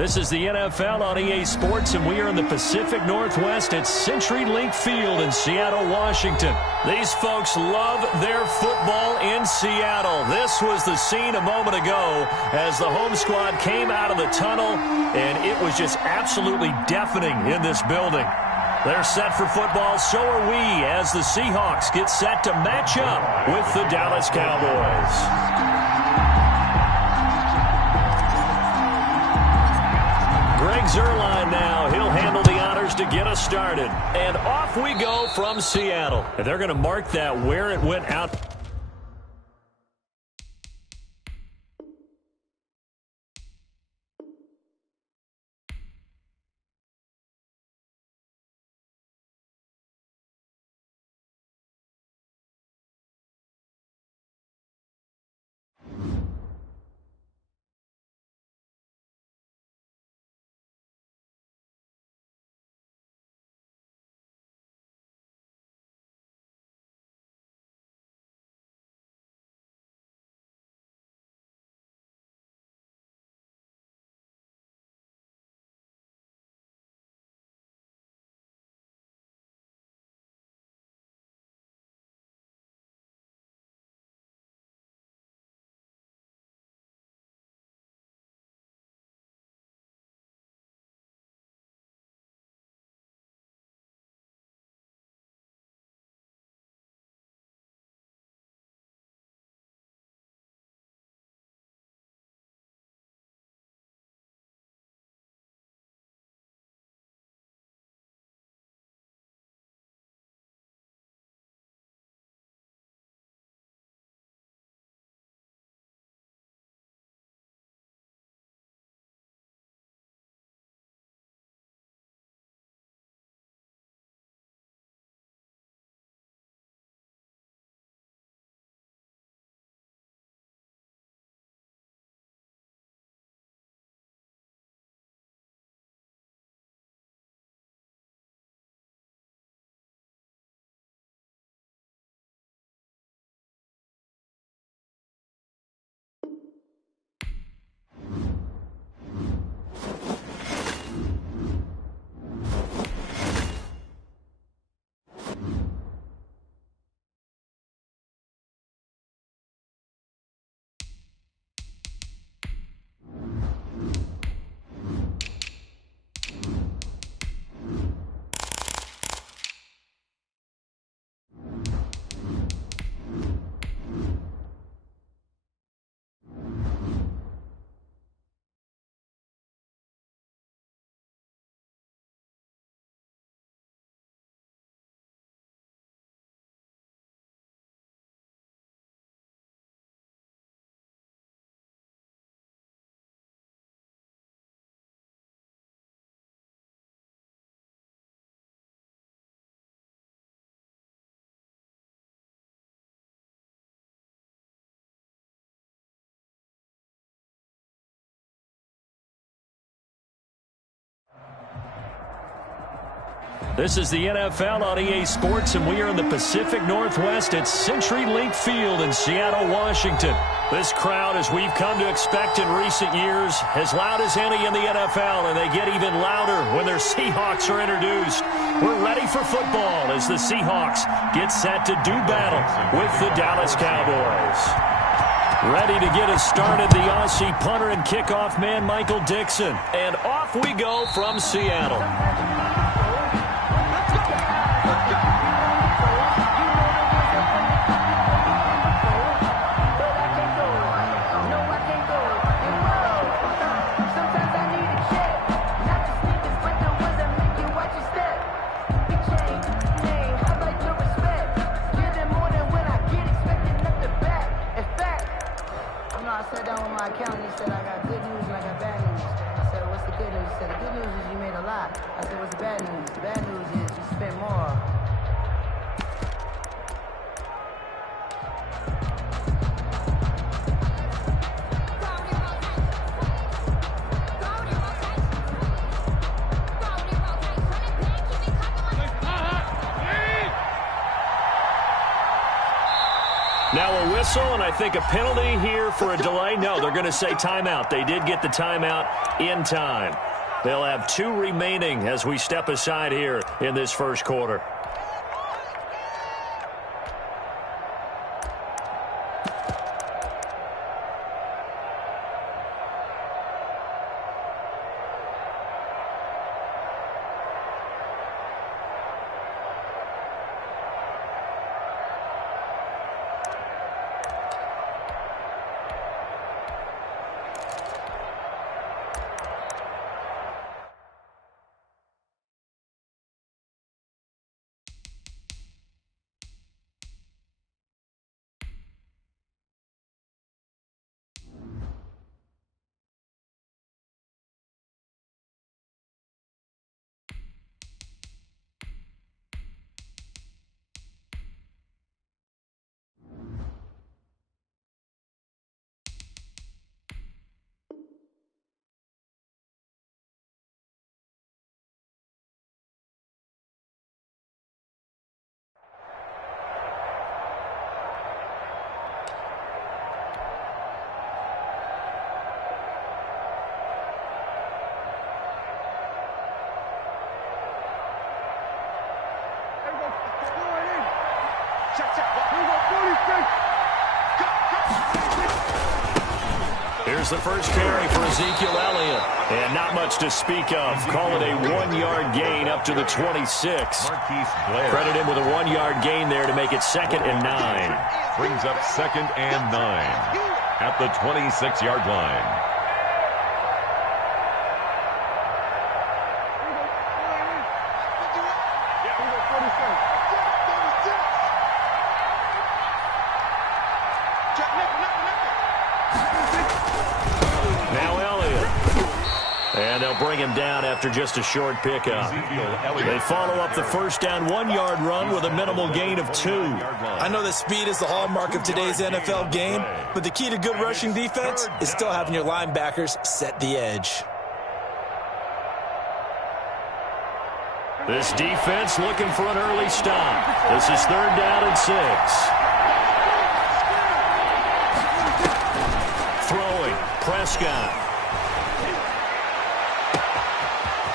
This is the NFL on EA Sports, and we are in the Pacific Northwest at CenturyLink Field in Seattle, Washington. These folks love their football in Seattle. This was the scene a moment ago as the home squad came out of the tunnel, and it was just absolutely deafening in this building. They're set for football, so are we, as the Seahawks get set to match up with the Dallas Cowboys. Greg Zuerlein now. He'll handle the honors to get us started. And off we go from Seattle. And they're going to mark that where it went out. This is the NFL on EA Sports, and we are in the Pacific Northwest at CenturyLink Field in Seattle, Washington. This crowd, as we've come to expect in recent years, as loud as any in the NFL, and they get even louder when their Seahawks are introduced. We're ready for football as the Seahawks get set to do battle with the Dallas Cowboys. Ready to get us started, the Aussie punter and kickoff man, Michael Dixon. And off we go from Seattle. Now a whistle, and I think a penalty here for a delay. No, they're going to say timeout. They did get the timeout in time. They'll have 2 remaining as we step aside here in this first quarter. Here's the first carry for Ezekiel Elliott. And not much to speak of. Call it a 1-yard gain up to the 26. Credit him with a 1-yard gain there to make it 2nd and 9. Brings up 2nd and 9 at the 26-yard line. And they'll bring him down after just a short pickup. They follow up the first down 1-yard run with a minimal gain of 2. I know that speed is the hallmark of today's NFL game, but the key to good rushing defense is still having your linebackers set the edge. This defense looking for an early stop. This is 3rd down and 6. Throwing, Prescott.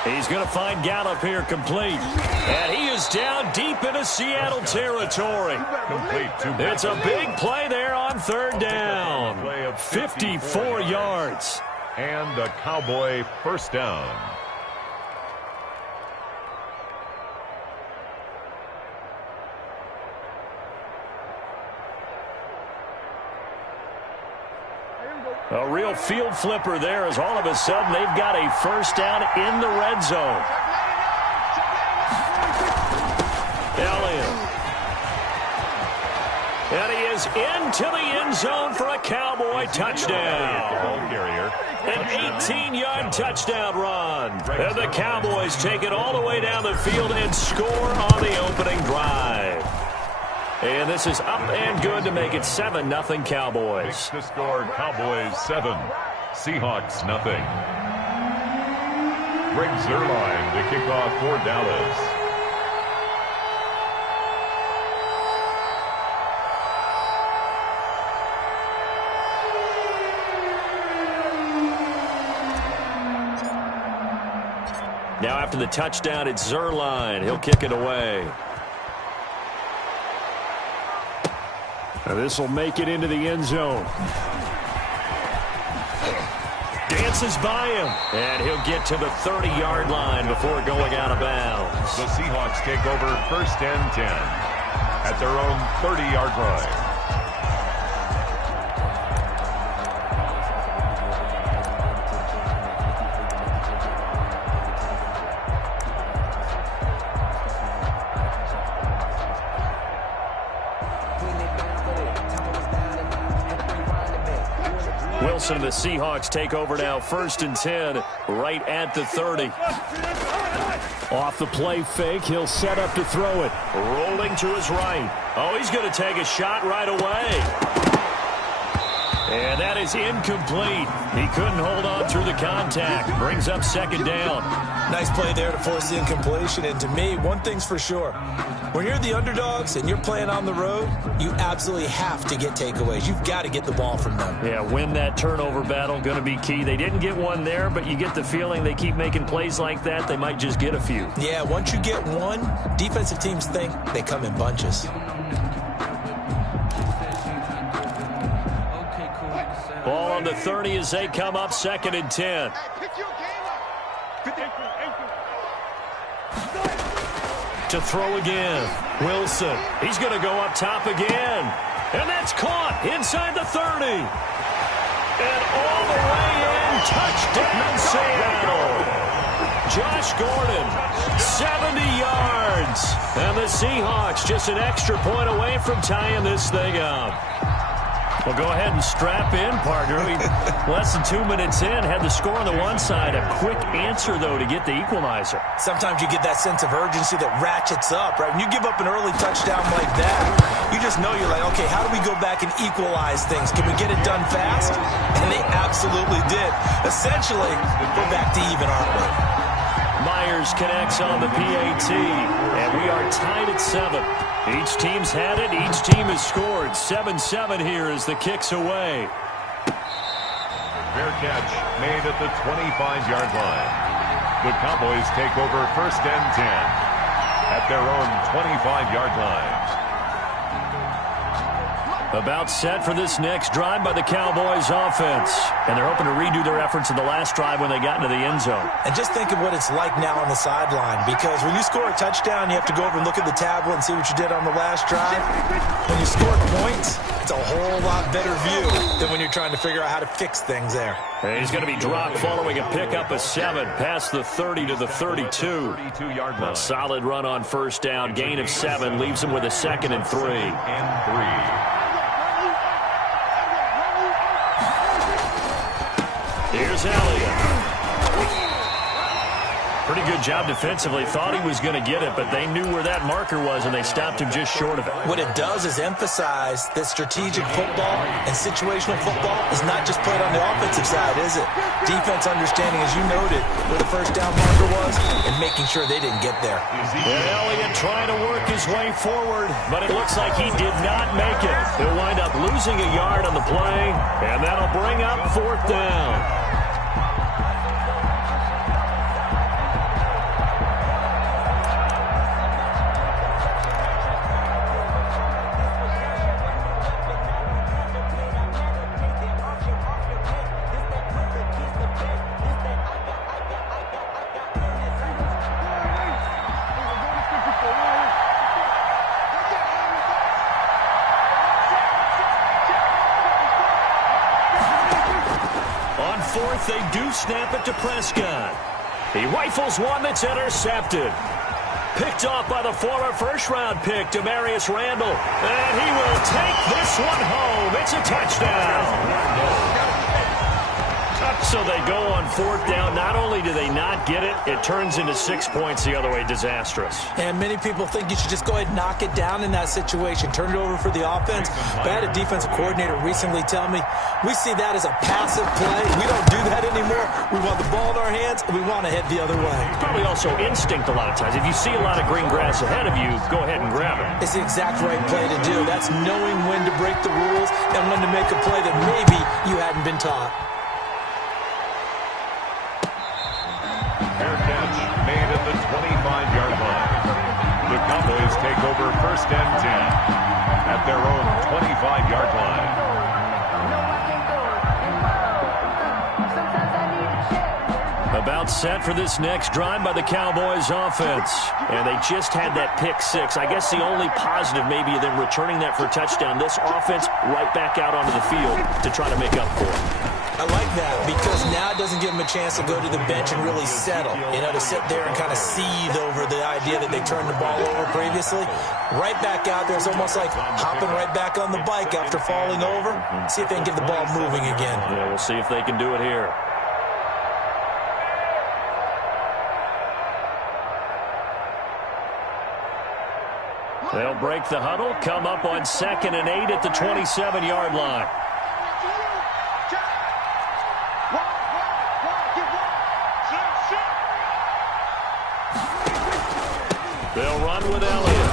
He's going to find Gallup here complete. And he is down deep into Seattle territory. It's a big play there on 3rd down. 54 yards. And a Cowboy first down. A real field flipper there as all of a sudden they've got a first down in the red zone. Elliott. And he is into the end zone for a Cowboy touchdown. An 18-yard touchdown run. And the Cowboys take it all the way down the field and score on the opening drive. And this is up and good to make it 7-0 Cowboys. Makes the score Cowboys 7, Seahawks nothing. Greg Zuerlein to kick off for Dallas. Now after the touchdown, it's Zuerlein. He'll kick it away. This will make it into the end zone. Dances by him. And he'll get to the 30-yard line before going out of bounds. The Seahawks take over 1st and 10 at their own 30-yard line. Wilson and the Seahawks take over now 1st and 10 right at the 30. Off the play fake, he'll set up to throw it. Rolling to his right. Oh, he's going to take a shot right away. And that is incomplete. He couldn't hold on through the contact. Brings up second down. Nice play there to force the incompletion. And to me, one thing's for sure. When you're the underdogs and you're playing on the road, you absolutely have to get takeaways. You've got to get the ball from them. Yeah, win that turnover battle, going to be key. They didn't get one there, but you get the feeling they keep making plays like that, they might just get a few. Yeah, once you get one, defensive teams think they come in bunches. Ball on the 30 as they come up, 2nd and 10. To throw again. Wilson. He's going to go up top again. And that's caught inside the 30. And all the way in. Touchdown, Seattle. Josh Gordon, 70 yards. And the Seahawks just an extra point away from tying this thing up. Well, go ahead and strap in, partner. Less than 2 minutes in, had the score on the one side. A quick answer, though, to get the equalizer. Sometimes you get that sense of urgency that ratchets up, right? When you give up an early touchdown like that, you just know you're like, okay, how do we go back and equalize things? Can we get it done fast? And they absolutely did. Essentially, we're back to even, aren't we? Myers connects on the PAT, and we are tied at 7. Each team's had it. Each team has scored. 7-7 here as the kick's away. Fair catch made at the 25-yard line. The Cowboys take over 1st and 10 at their own 25-yard line. About set for this next drive by the Cowboys offense. And they're hoping to redo their efforts in the last drive when they got into the end zone. And just think of what it's like now on the sideline, because when you score a touchdown, you have to go over and look at the tablet and see what you did on the last drive. When you score points, it's a whole lot better view than when you're trying to figure out how to fix things there. And he's going to be dropped following a pickup of 7 past the 30 to the 32. 32-yard line. A solid run on 1st down. Gain of 7 leaves him with a 2nd and 3. Here's Elliott. Pretty good job defensively. Thought he was going to get it, but they knew where that marker was, and they stopped him just short of it. What it does is emphasize that strategic football and situational football is not just played on the offensive side, is it? Defense understanding, as you noted, where the 1st down marker was and making sure they didn't get there. And Elliott trying to work his way forward, but it looks like he did not make it. He'll wind up losing a yard on the play, and that'll bring up 4th down. They do snap it to Prescott. He rifles one that's intercepted. Picked off by the former first-round pick, Demarius Randall. And he will take this one home. It's a touchdown. So they go on 4th down. Not only do they not get it, it turns into 6 points the other way. Disastrous. And many people think you should just go ahead and knock it down in that situation. Turn it over for the offense. But I had a defensive coordinator recently tell me, we see that as a passive play. We don't do that anymore. We want the ball in our hands, and we want to head the other way. Probably also instinct a lot of times. If you see a lot of green grass ahead of you, go ahead and grab it. It's the exact right play to do. That's knowing when to break the rules and when to make a play that maybe you hadn't been taught. Fair catch made at the 25-yard line. The Cowboys take over 1st and 10 at their own 25-yard line. About set for this next drive by the Cowboys offense. And they just had that pick 6. I guess the only positive maybe of them returning that for a touchdown. This offense right back out onto the field to try to make up for it. I like that because now it doesn't give them a chance to go to the bench and really settle. You know, to sit there and kind of seethe over the idea that they turned the ball over previously. Right back out there. It's almost like hopping right back on the bike after falling over. See if they can get the ball moving again. Yeah, we'll see if they can do it here. They'll break the huddle, come up on 2nd and 8 at the 27-yard line. They'll run with Elliott.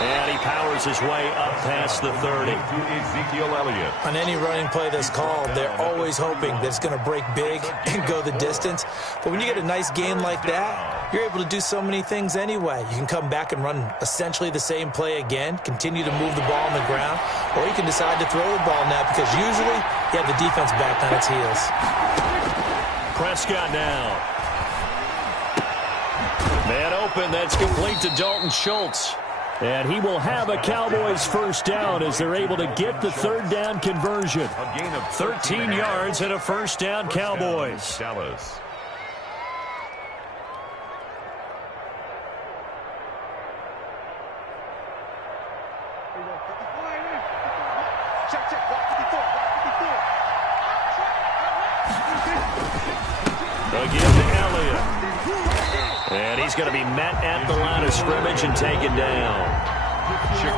And he powers his way up past the 30. Ezekiel Elliott. On any running play that's called, they're always hoping that it's going to break big and go the distance. But when you get a nice gain like that, you're able to do so many things anyway. You can come back and run essentially the same play again, continue to move the ball on the ground, or you can decide to throw the ball now because usually you have the defense back on its heels. Prescott now. Man open, that's complete to Dalton Schultz. And he will have a Cowboys first down as they're able to get the third down conversion. A gain of 13 yards and a first down, Cowboys. Dallas. Again to Elliott. And he's going to be met at the line of scrimmage and taken down.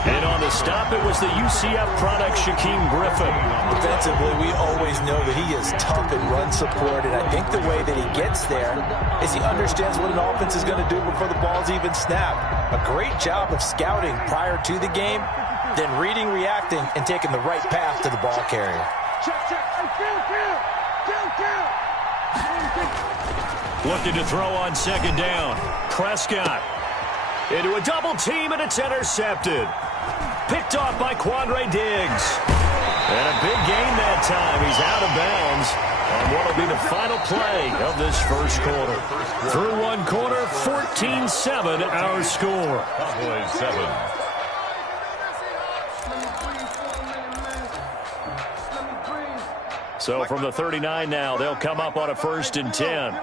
And on the stop, it was the UCF product, Shaquem Griffin. Defensively, we always know that he is tough in run support, and I think the way that he gets there is he understands what an offense is going to do before the ball's even snapped. A great job of scouting prior to the game, then reading, reacting, and taking the right path to the ball carrier. Looking to throw on second down. Prescott into a double team, and it's intercepted. Picked off by Quandre Diggs. And a big gain that time. He's out of bounds on what will be the final play of this first quarter. Through one quarter, 14-7 our score. Cowboys 7. So from the 39 now, they'll come up on a 1st and 10.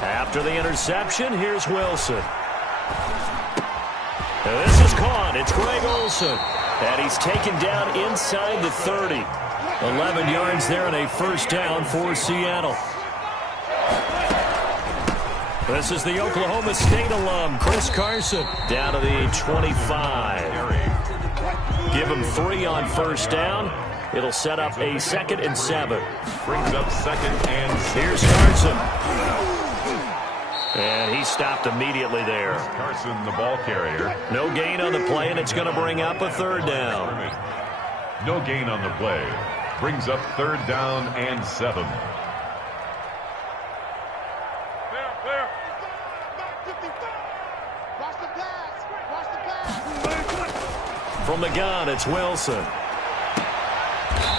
After the interception, here's Wilson. This is caught. It's Greg Olsen. And he's taken down inside the 30. 11 yards there and a first down for Seattle. This is the Oklahoma State alum, Chris Carson, down to the 25. Give him 3 on first down. It'll set up a 2nd and 7. Brings up 2nd and 7. Here's Carson. And he stopped immediately there. Carson, the ball carrier. No gain on the play, and it's going to bring up a 3rd down. No gain on the play. Brings up 3rd down and 7. From the gun, it's Wilson.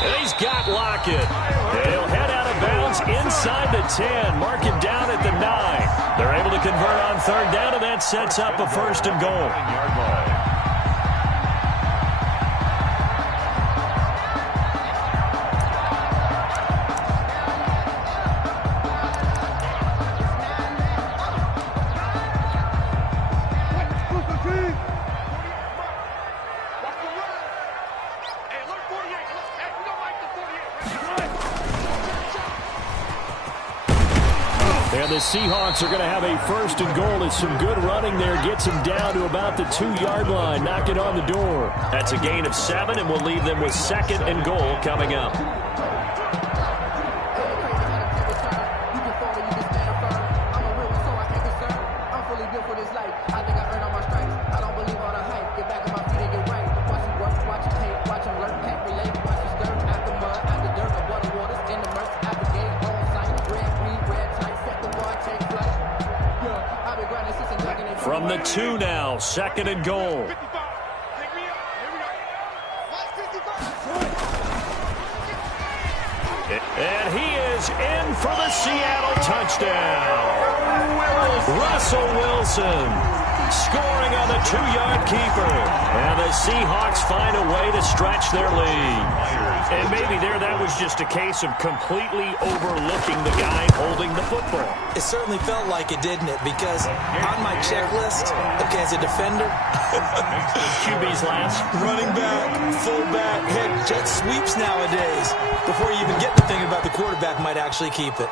And he's got Lockett. And he'll head out of bounds inside the 10. Mark him down at the 9. They're able to convert on 3rd down, and that sets up a 1st and goal. And the Seahawks are going to have a 1st and goal. It's some good running there. Gets him down to about the 2-yard line. Knock it on the door. That's a gain of 7, and we'll leave them with 2nd and goal coming up. From the 2 now, 2nd and goal. And he is in for the Seattle touchdown. Russell Wilson scoring on the 2-yard keeper. And the Seahawks find a way to stretch their lead. And maybe that was just a case of completely overlooking the guy holding the football. It certainly felt like it, didn't it? Because on my checklist, okay, as a defender, QB's last. running back, fullback, heck, jet sweeps nowadays. Before you even get to thinking about the quarterback might actually keep it.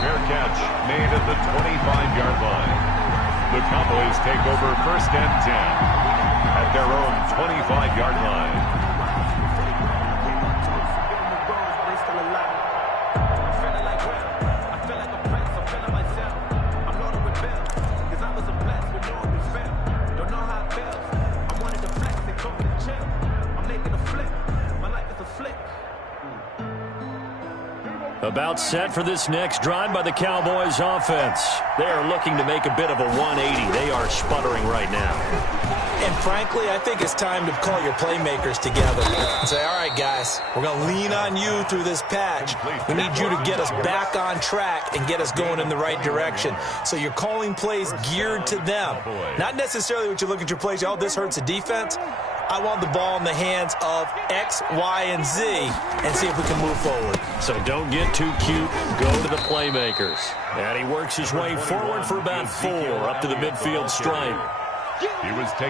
Fair catch made at the 25-yard line. The Cowboys take over first and 10 at their own 25-yard line. About set for this next drive by the Cowboys offense. They are looking to make a bit of a 180. They are sputtering right now. And frankly, I think it's time to call your playmakers together and say, all right, guys, we're going to lean on you through this patch. We need you to get us back on track and get us going in the right direction. So you're calling plays geared to them. Not necessarily what you look at your plays, oh, this hurts the defense. I want the ball in the hands of X, Y, and Z and see if we can move forward. So don't get too cute. Go to the playmakers. And he works his way forward for about 4 up to the midfield stripe.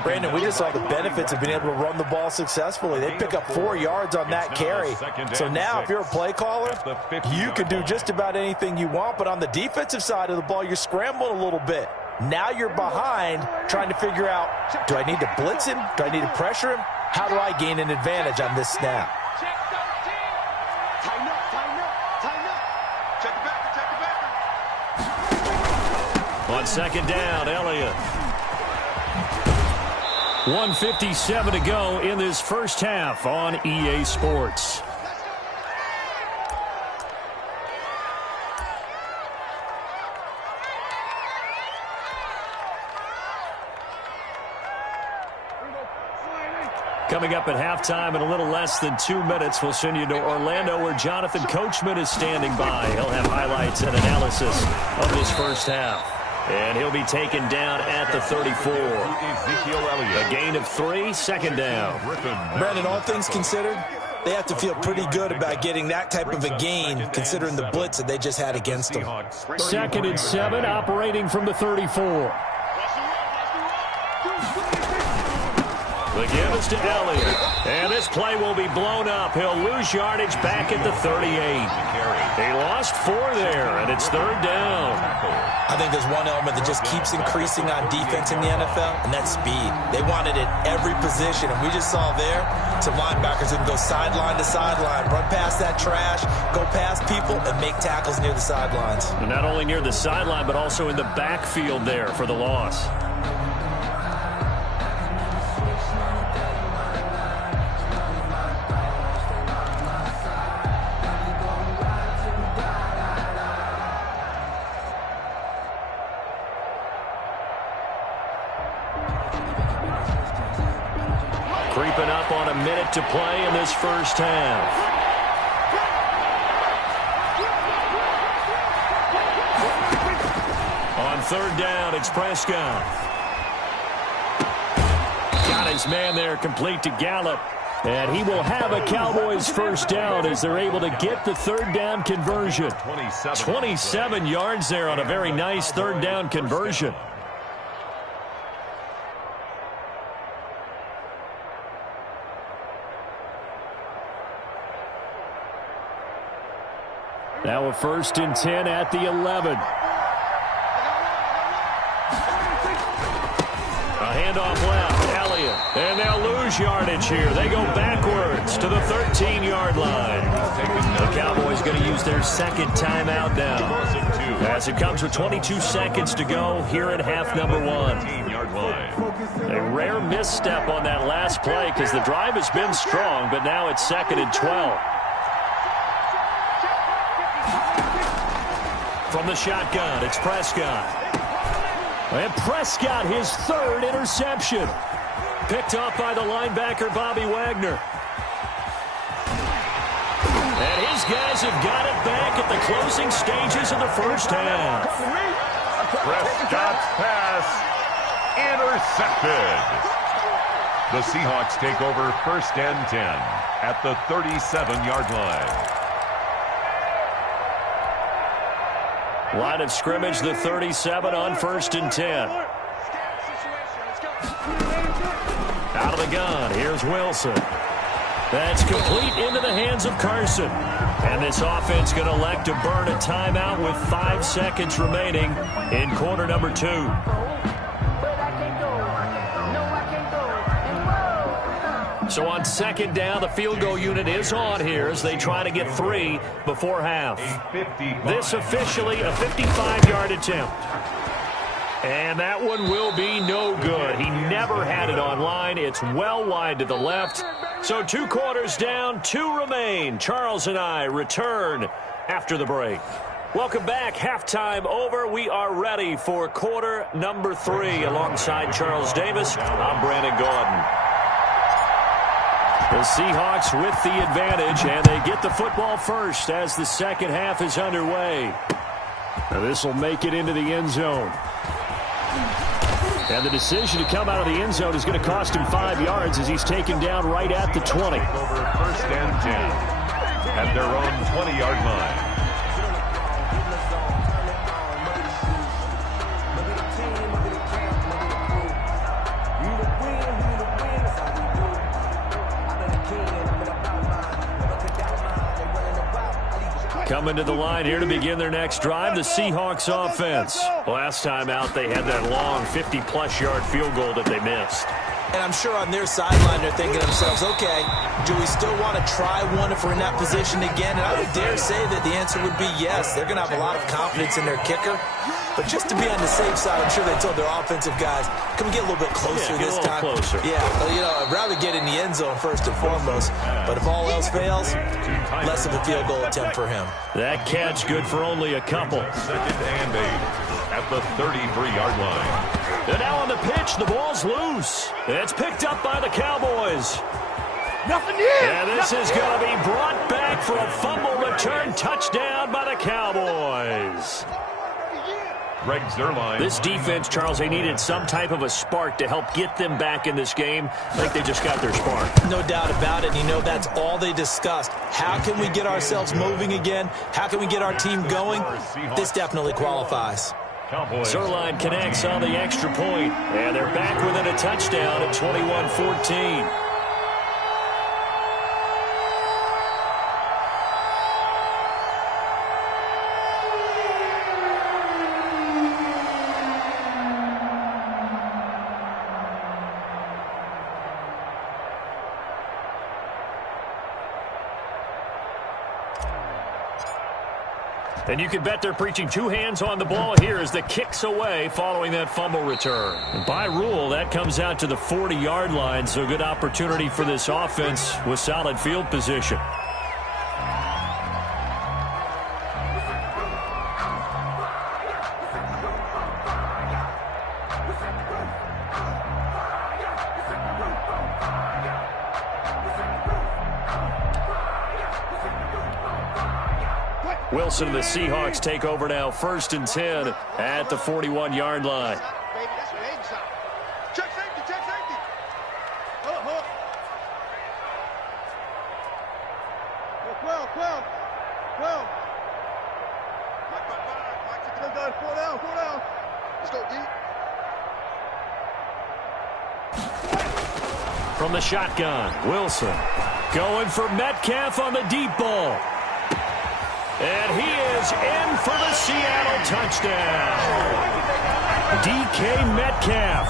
Brandon, we just saw the benefits of being able to run the ball successfully. They pick up 4 yards on that carry. So now if you're a play caller, you can do just about anything you want. But on the defensive side of the ball, you're scrambling a little bit. Now you're behind trying to figure out, do I need to blitz him? Do I need to pressure him? How do I gain an advantage on this snap? On second down, Elliott. 1:57 to go in this first half on EA Sports. Coming up at halftime in a little less than 2 minutes, we'll send you to Orlando where Jonathan Coachman is standing by. He'll have highlights and analysis of this first half. And he'll be taken down at the 34. A gain of 3, second down. Brandon, all things considered, they have to feel pretty good about getting that type of a gain considering the blitz that they just had against them. 2nd and 7, operating from the 34. The give is to Elliott. And this play will be blown up. He'll lose yardage back at the 38. He lost 4 there, and it's 3rd down. I think there's one element that just keeps increasing on defense in the NFL, and that's speed. They want it at every position, and we just saw there some linebackers who can go sideline to sideline, run past that trash, go past people, and make tackles near the sidelines. And not only near the sideline, but also in the backfield there for the loss. Creeping up on a minute to play in this first half. On 3rd down, it's Prescott. Got his man there, complete to Gallup. And he will have a Cowboys first down as they're able to get the 3rd down conversion. 27 yards there on a very nice 3rd down conversion. Now a 1st and 10 at the 11. A handoff left, Elliott. And they'll lose yardage here. They go backwards to the 13-yard line. The Cowboys going to use their 2nd timeout now, as it comes with 22 seconds to go here in half number 1. A rare misstep on that last play because the drive has been strong, but now it's 2nd and 12. From the shotgun, it's Prescott. And Prescott, his 3rd interception. Picked off by the linebacker, Bobby Wagner. And his guys have got it back at the closing stages of the first half. Prescott's pass intercepted. The Seahawks take over 1st and 10 at the 37-yard line. Line of scrimmage, the 37 on 1st and 10. Out of the gun, here's Wilson. That's complete into the hands of Carson. And this offense going to elect to burn a timeout with 5 seconds remaining in quarter number 2. So on second down, the field goal unit is on here as they try to get 3 before half. This officially a 55-yard attempt. And that one will be no good. He never had it on line. It's well wide to the left. So 2 quarters down, 2 remain. Charles and I return after the break. Welcome back. Halftime over. We are ready for quarter number 3. Alongside Charles Davis, I'm Brandon Gaudin. The Seahawks with the advantage, and they get the football first as the second half is underway. Now this will make it into the end zone. And the decision to come out of the end zone is going to cost him 5 yards as he's taken down right at the 20. Over first and 10 at their own 20-yard line. Coming to the line here to begin their next drive, the Seahawks offense. Last time out, they had that long 50-plus yard field goal that they missed. And I'm sure on their sideline they're thinking to themselves, okay, do we still want to try one if we're in that position again? And I would dare say that the answer would be yes. They're going to have a lot of confidence in their kicker. But just to be on the safe side, I'm sure they told their offensive guys, can we get a little bit closer this time? Closer. Yeah, you know, I'd rather get in the end zone first and foremost. But if all else fails, less of a field goal attempt for him. That catch good for only a couple. Second and 8 at the 33-yard line. And now on the pitch, the ball's loose. It's picked up by the Cowboys. Nothing here. And this is going to be brought back for a fumble return touchdown by the Cowboys. Greg Zuerlein. This defense, Charles, they needed some type of a spark to help get them back in this game. I think they just got their spark. No doubt about it. You know, that's all they discussed. How can we get ourselves moving again? How can we get our team going? This definitely qualifies. Zuerlein connects on the extra point, and they're back within a touchdown at 21-14. And you can bet they're preaching 2 hands on the ball here as the kick's away following that fumble return. And by rule, that comes out to the 40-yard line, so good opportunity for this offense with solid field position. Wilson and the Seahawks take over now, 1st and 10 at the 41-yard line. Check safety, check safety. Hold. 12. Four down. Let's go deep. From the shotgun, Wilson going for Metcalf on the deep ball. And he is in for the Seattle touchdown. DK Metcalf,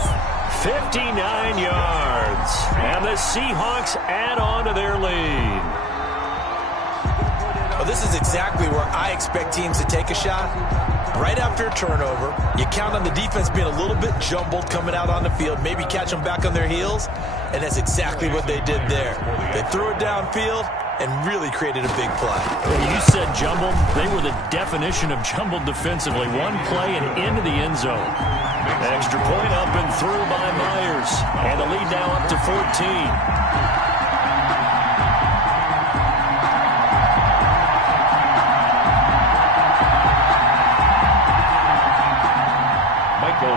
59 yards. And the Seahawks add on to their lead. Well, this is exactly where I expect teams to take a shot. Right after a turnover, you count on the defense being a little bit jumbled coming out on the field, maybe catch them back on their heels, and that's exactly what they did there. They threw it downfield and really created a big play. Well, you said jumbled. They were the definition of jumbled defensively. One play and into the end zone. Extra point up and through by Myers. And the lead now up to 14.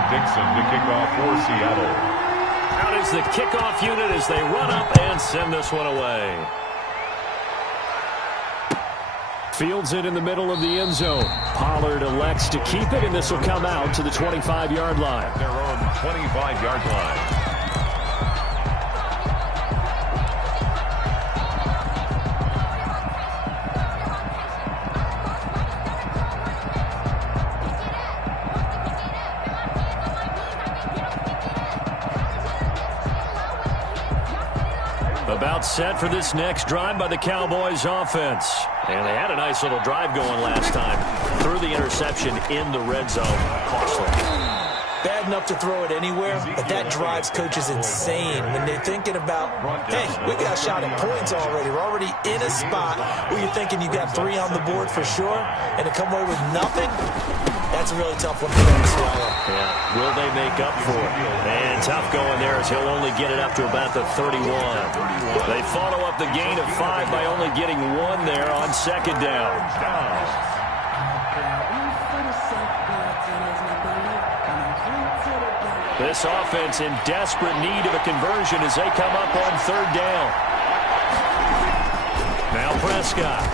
Dixon to kick off for Seattle. Out is the kickoff unit as they run up and send this one away. Fields it in the middle of the end zone. Pollard elects to keep it, and this will come out to the 25-yard line. Their own 25-yard line. About set for this next drive by the Cowboys offense. And they had a nice little drive going last time. Threw the interception in the red zone. Costly. Bad enough to throw it anywhere, but that drives coaches insane when they're thinking about, hey, we got a shot at points already. We're already in a spot where you're thinking you got 3 on the board for sure, and to come away with nothing, that's a really tough one for them to swallow. Yeah, will they make up for it? And tough going there as he'll only get it up to about the 31. They follow up the gain of 5 by only getting 1 there on second down. This offense in desperate need of a conversion as they come up on third down. Now Prescott.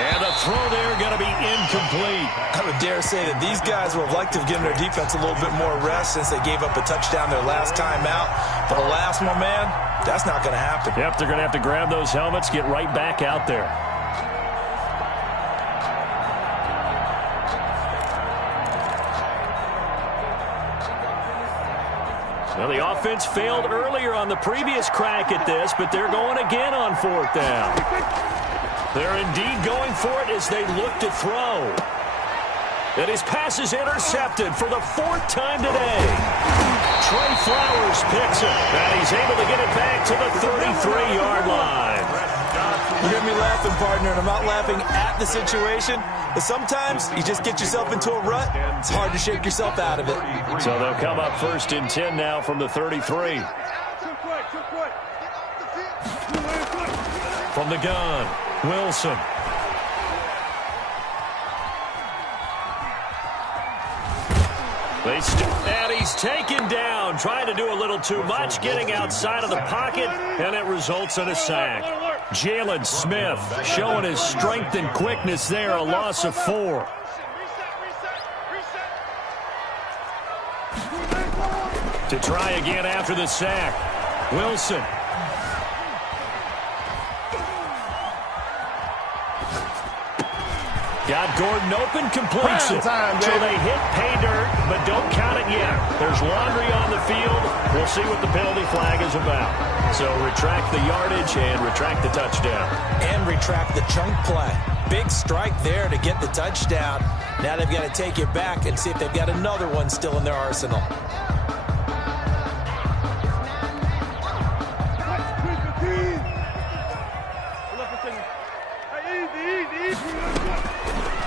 And the throw there going to be incomplete. I would dare say that these guys would have liked to have given their defense a little bit more rest since they gave up a touchdown their last time out. But the last one, man, that's not going to happen. Yep, they're going to have to grab those helmets, get right back out there. Well, the offense failed earlier on the previous crack at this, but they're going again on fourth down. They're indeed going for it as they look to throw. And his pass is intercepted for the 4th time today. Trey Flowers picks it, and he's able to get it back to the 33-yard line. You hear me laughing, partner, and I'm not laughing at the situation, but sometimes you just get yourself into a rut. It's hard to shake yourself out of it. So they'll come up 1st and 10 now from the 33. From the gun, Wilson. And he's taken down, trying to do a little too much, getting outside of the pocket, and it results in a sack. Jalen Smith showing his strength and quickness there, a loss of 4. To try again after the sack, Wilson. Got Gordon open, completes it. So they hit pay dirt, but don't count it yet. There's laundry on the field. We'll see what the penalty flag is about. So retract the yardage and retract the touchdown. And retract the chunk play. Big strike there to get the touchdown. Now they've got to take it back and see if they've got another one still in their arsenal.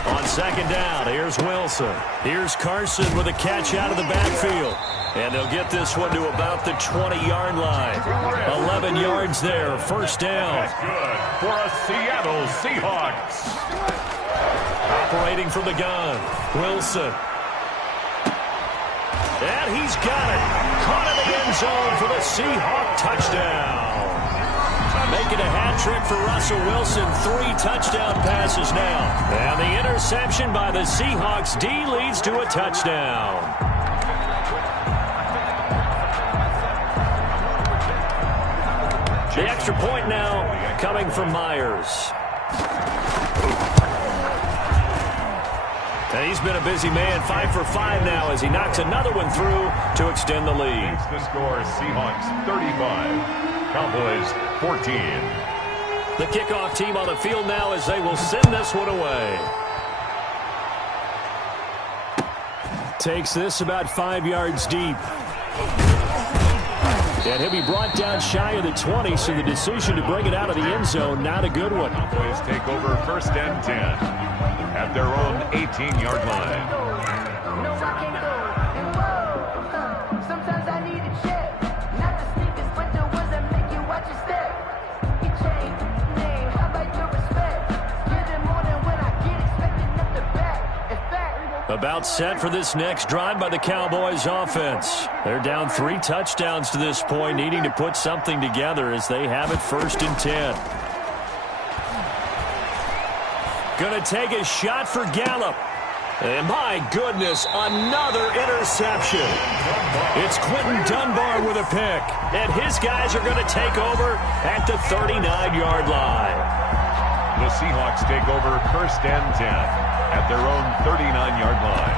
On second down, here's Wilson. Here's Carson with a catch out of the backfield. And they'll get this one to about the 20-yard line. 11 yards there, 1st down. That's good for a Seattle Seahawks. Operating from the gun, Wilson. And he's got it. Caught in the end zone for the Seahawk touchdown. Making a hat trick for Russell Wilson. 3 touchdown passes now. And the interception by the Seahawks D leads to a touchdown. The extra point now coming from Myers. And he's been a busy man, 5 for 5 now as he knocks another one through to extend the lead. The score, Seahawks 35. Cowboys 14. The kickoff team on the field now as they will send this one away. Takes this about 5 yards deep. And he'll be brought down shy of the 20, so the decision to bring it out of the end zone, not a good one. Cowboys take over 1st and 10 at their own 18-yard line. About set for this next drive by the Cowboys offense. They're down 3 touchdowns to this point, needing to put something together as they have it 1st and 10. Going to take a shot for Gallup. And my goodness, another interception. It's Quentin Dunbar with a pick. And his guys are going to take over at the 39-yard line. The Seahawks take over 1st and 10 at their own 39-yard line.